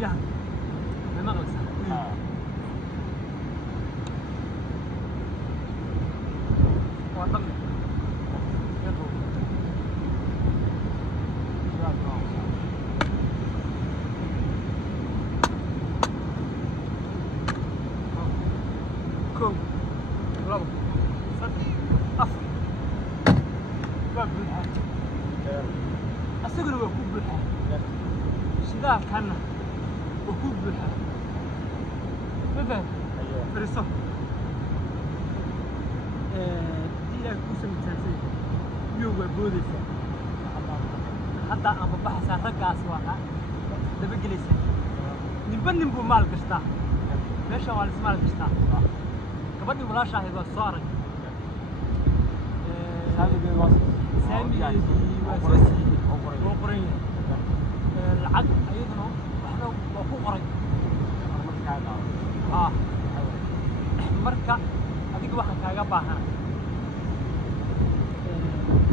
يعني ما غلسة وطن يضرب كم ربع صدق أفر باب بالحال أستقر وكوب بالحال شداه كان وكوب بالحال مثلا فريسو دي كوسم تنسي يوغا بوديسا حتى أما بحث رقاص واقع دبي جلسة نبني بو مال كشتا ليش هو الاسمال كشتا كبدي ولا شاهد والصاري سامي واساسي وقرين العقد أيضا وحنا وفوق قرين marka adiga waxa kaaga baahan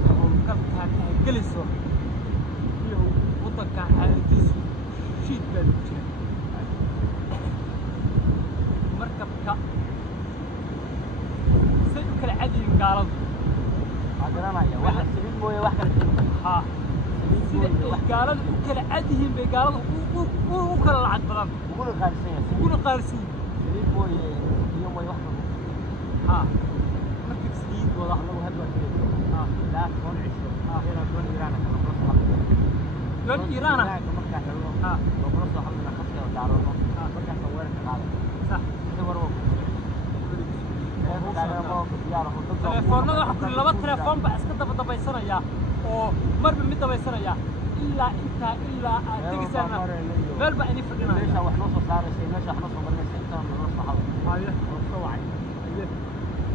hawlgalka aad geliso iyo wadanka xaaladiisa shiid baa lagu jira markabka say u kala cadiyin gaaladu garanaya waxa saliid mooye wax kale sida ay gaaladu u kala cadiyin bay gaaladu u kala lacag badan uguna qaarsiin saliid mooye iyo mooye wax مركب سديد والله لو هدوء لا تكون عشرة هنا دون إيران كنا بنصح دون إيران مكة حلوة وبنصح حلنا خمسة ودارنا مكة صورت هذا صح صوروا تلفوننا waxa ku laba telefoon ba iska daba dabaysanaya oo marba mid dabaysanaya ilaa inta ilaa aad tagisana meel ba inii fadhinaya meesha wax noo soo saaraysa meesha wax noo soo marnaysa inta noo saxada haya soo wacay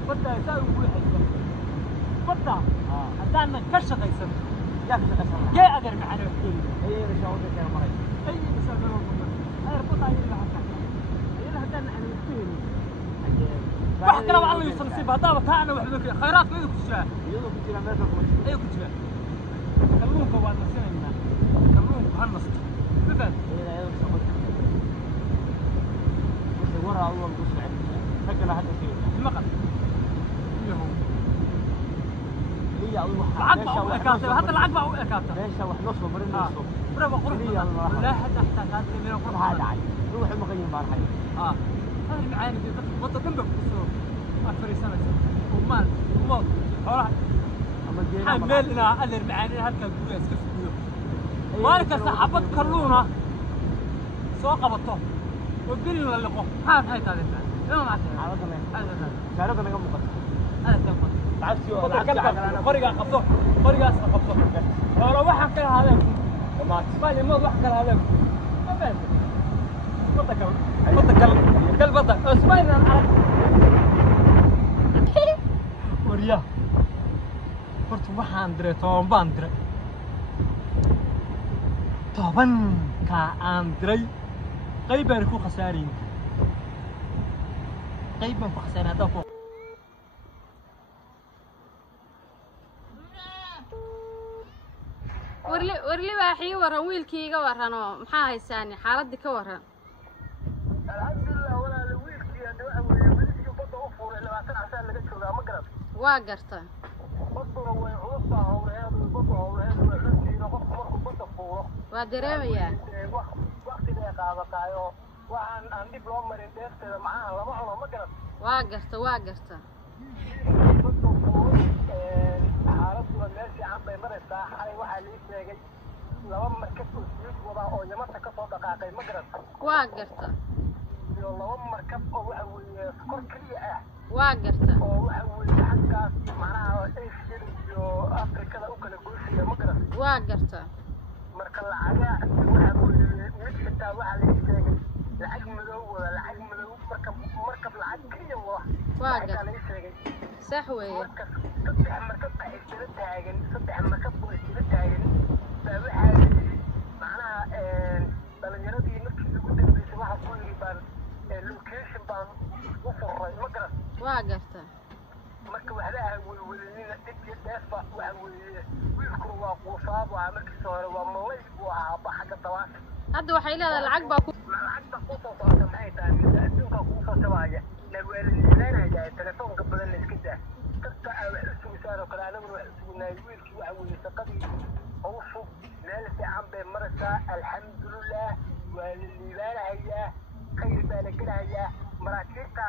بدأ يساوي كل حاجة بدأ هذانا كشقيسن يا كشقيسن جاء أقدر معنا وحكيلي أي رشاوة كان مريض أي رشاوة كان مريض أنا ربطها يلا حتى يلا هذانا أنا وحكيلي واحد كلام الله يصنصيب هذا بتاعنا وحدك خيرات ما يدك تشاه يلا كنت لا ماشي كنت أيوة كنت شاه كلمونك وأنا سنة كلمونك هالنص مثلا إيه يلا شغل بس ورا الله بص عندي فكر هذا شيء المقر العقبة أو أكاتب هذا العقبة أو أكاتب ليش هو نص وبرنا نص برافو قرب لا حد أحتاج هذا من القرب هذا عادي روح المغيب بار حي هذا المعاني في وضع كم بكسور الفريسانة ومال ومال حوالي حملنا أدر معاني هالك الجوية سكف الجوية مالك صحبت كرلونا سواق بطه وبقلنا اللقاء هذا هاي هذا لا ما عرفت هذا شارك أنا كم مقصر هذا كم العكس فريق قبضه فريق أسرع قبضه لو واحد كان هذا ما يموت واحد كان هذا ما بين بطل كل بطل اسمعنا على وريا فرت واحد دري توم باندري طبعا كأندري قيبا يكون خسارين قيبا خسارين هذا فوق ورلي واحي ورا ويلكيغا ورانو maxaa haysaan xaaladii ka waran alxamdulillah walaal wiilkii hadda waxa weeye wiilkii badda u fuulay 20 casaan laga joogaa ma garad waa garta badduna way culusaa howlaheedu badda howlaheedu waa xuntiina qofku markuu badda fuulo waa dareemayaa waqtiga qaadatayo waxaan aan dib loo marin dheefteeda macaan lama cuno ma garad waa garta xaaladuna meel fiican bay maraysaa xalay waxaa lii sheegay laba markab oo siliid wada oo yamanta ka soo dhaqaaqay ma garad waa garta iyo laba markab oo waxa weeye kor kaliya ah waa garta oo waxa weeye xaggaas macnaha Asia iyo Afrikada u kala gooshay ma garad waa garta marka lacaga waxa weeye mid xitaa waxa lii sheegay lacag madow markab lacag kaliya wada waa garta lii sheegay sax weeye saddex markab ay isla taagan baa waxaa macnaha dhalinyaradii markii ugu dambeysay waxa ku yiri baan location baan u furray ma garan waa garta marka waxba ah welwelina dhibkii dheefa waxa weeye wiilku waa quusaab waa markii hore waa malay waa xagga dawaasha hadda waxay leedahay lacag baa ku lacagta ku soo socota maxay tahay mise adduunka kuu soo tabaaya la weelaleelanayaa telefoonka badan la iska daa dadka aa wax u sugisaan oo kale anaguna wax u sugnaay wiilkii waxa weeye shaqadii hawshu meel fiican bay maraysaa alxamdulilah waa la liibaanahayaa khayr baa la gelahayaa maraakiibta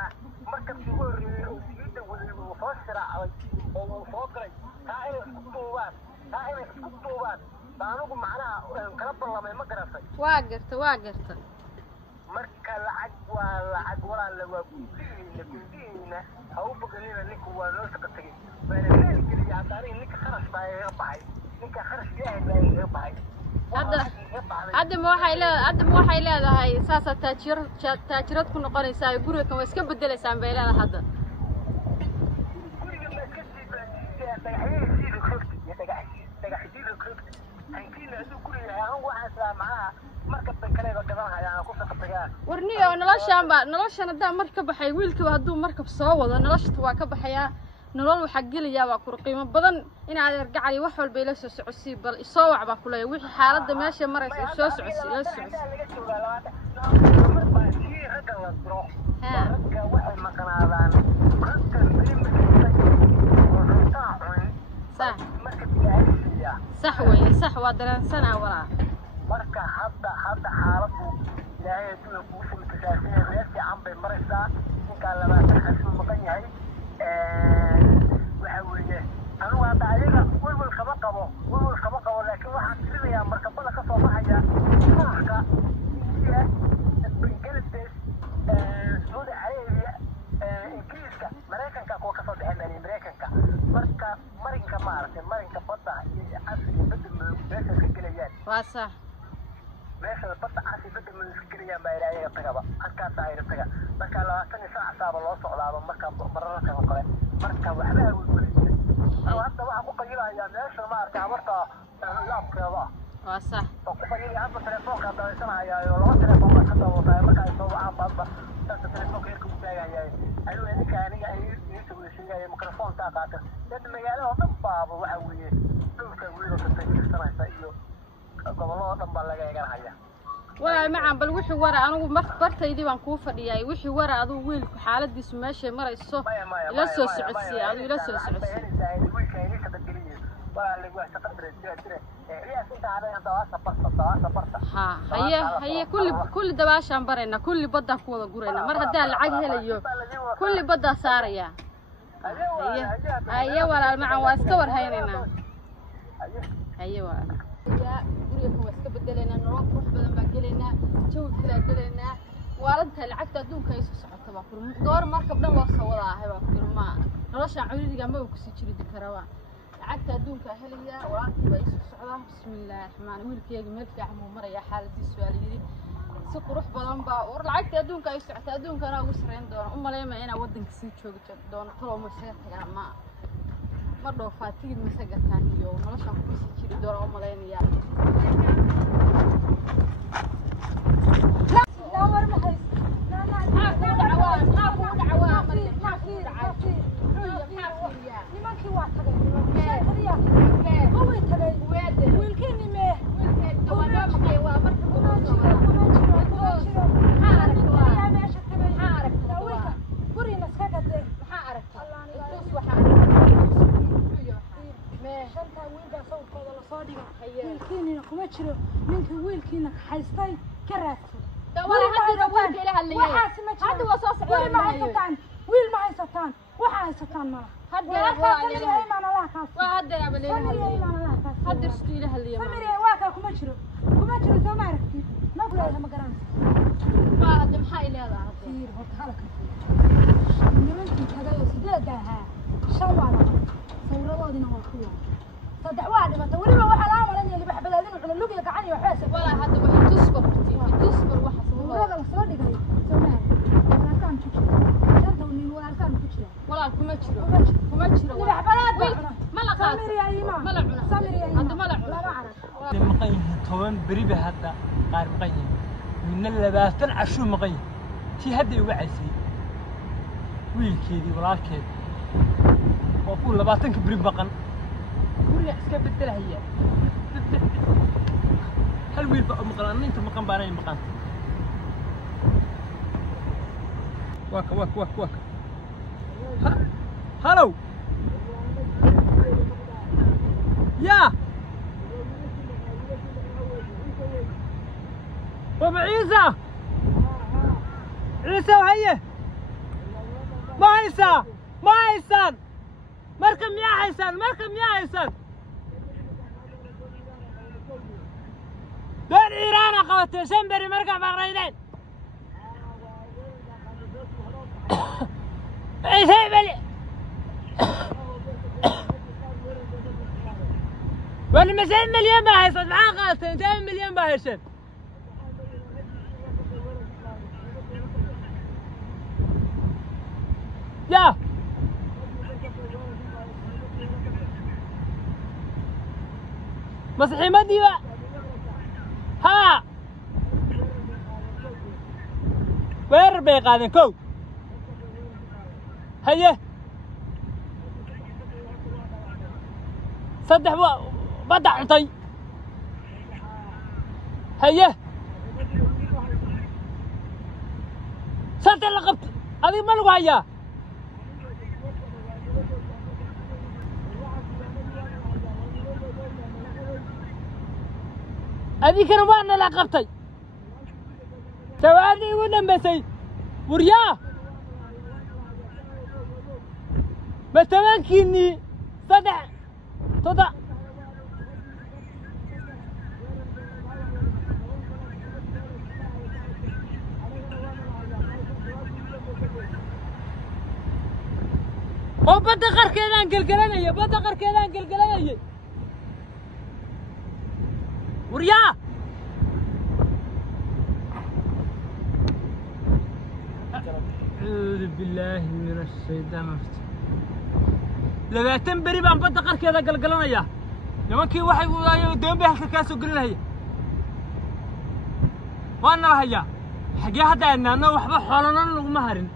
markabkii ugu horreeyey oo sigiida waday wuu soo shiraacday oo wuu soo galay taa inay isku duubaan baa anigu macnaha kala ballamay ma garatay waa garta marka lacag waa lacag walaala waa guddihiina ha u boganina ninku waa noo shaqa tegey waana meel geliya hadda aniga ninka kharash baa iga baxay ninka kharash ilaahay baa iga baxay hadda ma waxay leedahay saasa taajirad ku noqonaysaa guriga kan waa iska bedelaysaan bay leedahay hadda guriga ma iska sii baajisay dhagaxyadiisiida koogta dhagaxyadiida koogta hankiina aduu guriga anigu waxaan islaa macnaha markabtan kaleba gadanhayaan ku shaqatagaa warniyo noloshan haddaa mar ka baxay wiilkiiba hadduu markab soo wado noloshata waa ka baxayaa nolol waxaa gelayaa waa kur qiimo badan in adeer gacali wax walba ila soo socodsii bal isoo wac baa kuleeya wixii xaaladda meesha maraysa isoo socodsii ila sii ragga la diro ragga waxay maqnaadaan raggan berimakiisa oo runtaa cunin marka digaagisiiya sax weeye sax waa dareensanaa walaa marka hadda xaaladdu ilaahay adduunka kuu samitasaasina meel fiican bay maraysaa ninkaa 20 xasuu maqan yahay waxa weeye anigu hadda ayaga welwel kama qabo laakiin waxaan tirinayaa markabada ka soo baxaya ruushka indiya bangladesh saudi arabia ingiriiska maraykanka kuwa kasoo dhexeynaya maraykanka marka marinka badda iyo casriga badda meesha ka gelayaan waa sax meesha badda casri badda iska gelayaan baa ilaayaga tagaba halkaasa ayna taga marka 20 saac saaba loo socdaaba marka mararka kale marka waxba awgelisay hadda waxa ku qayilayaa meesha maarka habarta laabkeeda waa sax oo ku qayilaya hadda telefoonka daaysanayaa oo laba telefoon ka daawatay marka ay soo wacaan baadba dadka telefoonka yarka u taagayay ayuu aniga ii soo sheegay mikrofoonka qaata dad magaalada dhan baaba waxa weeye dhulka wiilka ka tagsanaysa iyo gobolada dhan baa laga eeganaya waa macaan bal wixii wara anigu bartaydii baan kuu fadhiyay wixii wara aduu wiilku xaaladiisu meeshay marayso ila soo socodsii aduu ila soo socodsii haye kulli dabaashaan barayna kulli baddaan ku wada gurayna mar haddaan lacag helayo kulli baddaa saaraya haye walaal macaan waa iska war haynaynaa haye walaal guriga waa iska bedelaynaa nolol qurux badan baa gelaynaa jawi kala gelaynaa waaladta lacagta adduunka ay soo socota baa kulmi door markab dhan waa soo wadaahay baa kulma nolosha curidiga ma ku sii jiri karaa lacagta adduunka helaya waalkii baa soo socdaa bismillaahir rahmaanir wiilkeega meel fiican uu maraya xaaladiisu waa yiri si qurux badan baa war lacagta adduunka ay socota adduunkana ugu sareyn doona u maleemaa inaa wadanka sii joogi doono talo ma sheeg tagaa ma dhoofaa tigid ma sagataan iyo nolosha ku sii jiri doona u maleynaya ninka wiilkiina haystay ka raadsan wiil ma haysataan waxa haysataan ma waa ka kuma jiro soo ma aragtid ma kuleeyahay ma garanaysa waa hadda maxaa ileedahay fiir horta halka nimankii tagay oo 8 ahaa 5 waa sawiradoodina waa ku yaal صدق واحد ما تقولي له واحد عمل اني اللي بحب الذين وحنا اللوجي قعني وحاسب ولا حتى ما تصبر تصبر واحد هذا الصوت جاي سمع ولا كان تشوف جد ولا كان تشوف ولا كمتشرو اللي بحب ما لقات سمير يا ايمان ما لعنا سمير يا ايمان هذا ما لعنا لا اعرف مقين توان بريبه هذا قارب مقين من اللباتن عشو مقين تي هدي وعسي ويلكيدي ولالكيد وقول لباتنك بريب بقن guriga iska bedel haya هل ويل بقى مقرن أنت مقام بارين مقام واك هلو يا بابا عيسى وهيه ما هيسان مركم يا حيسان دون إيران قوتي شنبري مركب بغريدين ايش هي بلي ولا 200 مليون ما هيصد معاه قاتل 200 مليون ما هيشد يا مسيحي مدي بقى ها وين بيقادن كو هيه صدح بدع عطي هيه صدح لقبت هذه ما لقوا هيا هذه كانوا معنا لقبتي تواني ونمسي ورياه ما تمكنني صدع oo badda qarkeedaan galgalanaya waryaa أعوذ بالله من الشيطان الرجيم لبعتن بري بان بدda qarkeeda galgalanaya nimankii waxay wadayeen doon bay halka ka soo galinaya waana haya xagee hadda aanana waxba xoolana lagu ma harin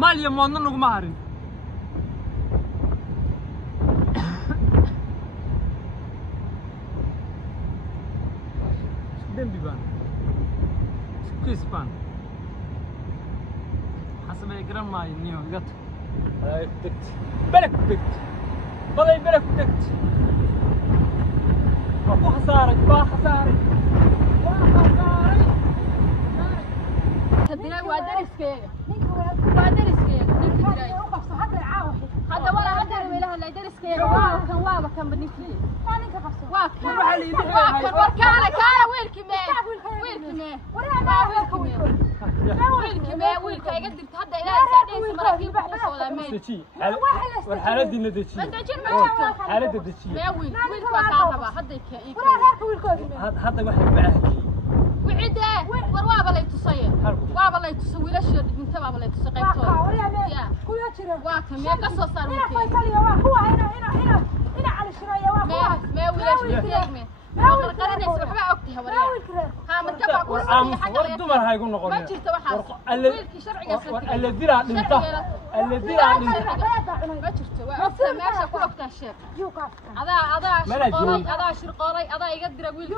maal iyo moodna lagu ma harin dembi baan kiisbaan حسب يقرن ماي نيو قط بلك دكت بضي بلك دكت وكو خسارة تدري وادرس كيك هذا ولا هدر ولا هلا يدرس كيك واو كان بنيكي واو كان ويلك يقدر تهدى إلى ساعتين مراكب بحبس ولا مين والحالة دي ندتشي حالة دتشي ما ويلك وكاهبا هذا يك هذا واحد بعهكي وعده ورواب الله يتصير واب الله يتسوي له شيء من تبع الله يتسوي قيبته يا كلها ترى واكم يا قصة صار هو هنا على الشراية ما ولاش بيتيجمه ما قرقرنا وحبا أكتها وريا ها مركبة كوسة حاجة ورد مرة هيكون نقول ما جرت واحد ويلك شرعي أصلا الذي لا ننتهي الذي لا ننتهي ما جرت وأكتها ما شافوا أكتها الشيء هذا شرقاري هذا يقدر ويلك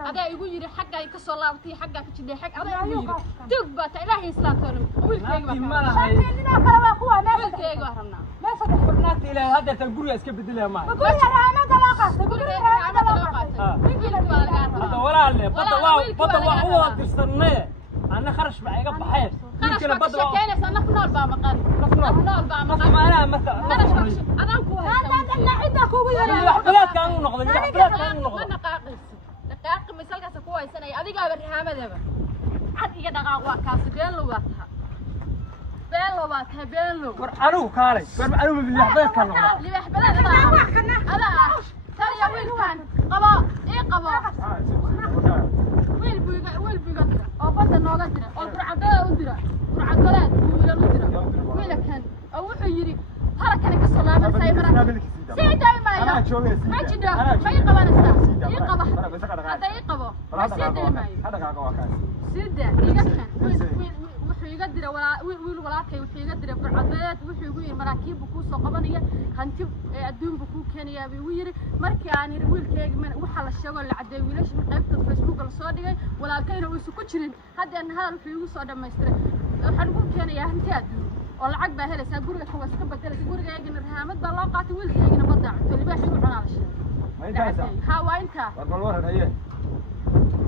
هذا يقول يري حقه يكسر الله وتي حقه في كذا حق هذا يقول يري تبى تلاهي إسلام ويلك يقول ما صدق فرناتي إلى هذا تقول يا سكيب بدلها معي بقول يا رامد هذا ولا اللي بطل هو تستناه أنا خرج معي قبل حير يمكن بدل شكينا نفنول بامقان نفنول بامقان أنا مثلا أنا كوه أنا عندك كوه الحفلات كانوا نقضي الحفلات كانوا نقضي دقائق مثال كاس كوه سنة أديك أبرهام ذا عاد يجي دقائق وكاس بيلو أنا كاري أنا بالحفلات كانوا اللي بحفلات أنا ترى يا ويل كان قبا إيه قبا ويل بيقدر أو بدل نوقدر أو برعبة ودرا برعبات ولا ودرا ويل كان أو حيري هلا كان كسر بس هاي مرة سيدا ما ما جدا ما يقبل الساعة يقبل هذا يقبل ما سيدا ما lambarkaaga waa kaas سيدة يقدر وحي يقدر ولا كي وحي يقدر برعبات وحي يقول مراكب بكوس وقبنية هنتب الدون بكو كان يبي وير مركي يعني الويل كي من وحلا الشغل اللي عدي ويلش من قيمة الفيسبوك الصادقة ولا كانوا ويسكتشرين هذا أن هذا الفي وصاد ما يستري حنقول كان يا هنتي الدون ولا عقبة هلا سأقول لك هو سكبت ترى تقول لك يجي نرهامد بلاقات ويل يجي نبضع اللي بيحكي عن هذا الشيء ما انت ها وانت والله هي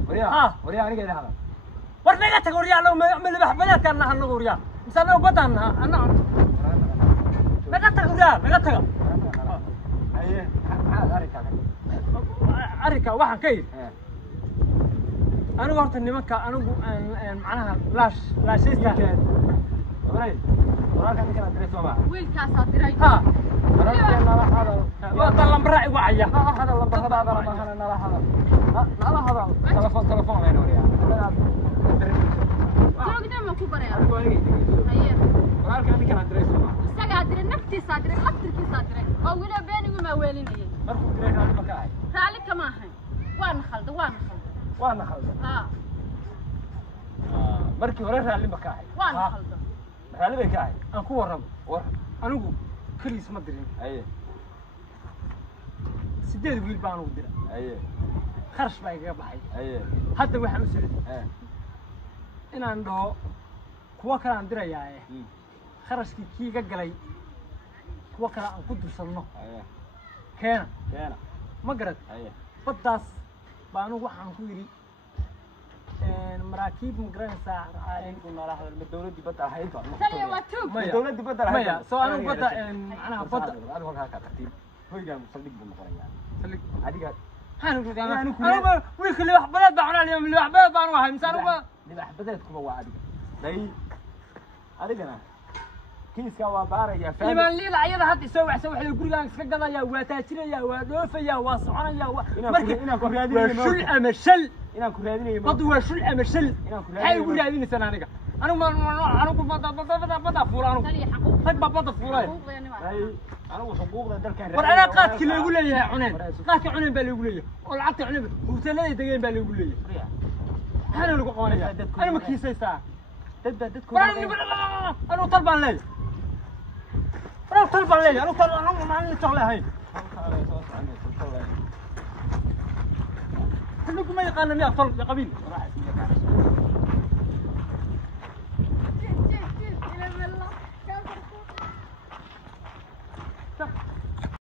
وريا وريا أنا قاعد هذا ورنا قلت وريا لو من اللي بحبنا كان نحن وريا مثلا بدنا أنا ما قلت وريا ما قلت هي أريكا أريكا واحد كيف أنا وقت إني مكة أنا معناها لاش يستاهل وري وراك أنا كنا درس معه ويل كاسات دراي ها وراك أنا هذا وقت اللمبراء وعيا هذا اللمبر هذا أنا هذا تلفون غير وريا تقدر ما كبر يا أنا قاعد هيا وراك أنا كنا درس معه سقادر نفتي صادر لفتركي صادر أو ولا بيني وما ويلين إيه مركو درس هذا مكاي رالك ما هي وين خلد وأنا خلده ها مركي ورا اللي مكاي وين خلد اللي مكاي أنا كورم ور أنا أقول كريس ما أدري أيه سديد ويل بان ودرا أيه خرش باي قبحي أيه حتى وحنا مسجد إيه إن عنده كوا كان درا يا خرش كي قلي كوا كان قدر صنّه أيه كان ما قرأت أيه بداس بانو waxaan ku yiri maraakiib migransa aan ku noolahay dawladda dibadda ahayd تلي واتوب dawladda dibadda ahayd maya soo anu bada macnaha bada anu halka ka tartiib hoyga musallig buu noqonayaa salik adiga waxaan ku gaana anu wiilkii wax badan baan cunaa li wax badan baan wahay misaan uga libax badeed kuba waa adiga day adigana kiiska waa baaraya liban liila ayada hadda soo wax gurigaan iska gadaya waa taajiraya waa dhoofaya waa soconaya inaan ku raadinayo shul ama shal inaan ku raadinayo badu waa shul ama shal hay ugu raadinaysan aniga anigu bada fuulaan تلي حقوق rag baa bada fuulay حقوق يعني ما day anigu xuquuqda dalkan war ana qaadki lagu leeyahay cuneen qaadki cuneen baa lagu leeyahay oo lacagta cuneen hoteelada degeen baa lagu leeyahay hana lagu qabanaya ana ma kiisaysaa dadku أنا طلبان لي أنا طلبان لي أنا طلبان أنا ما عندي شغلة هاي كلكم ما يقال لي يا قبيل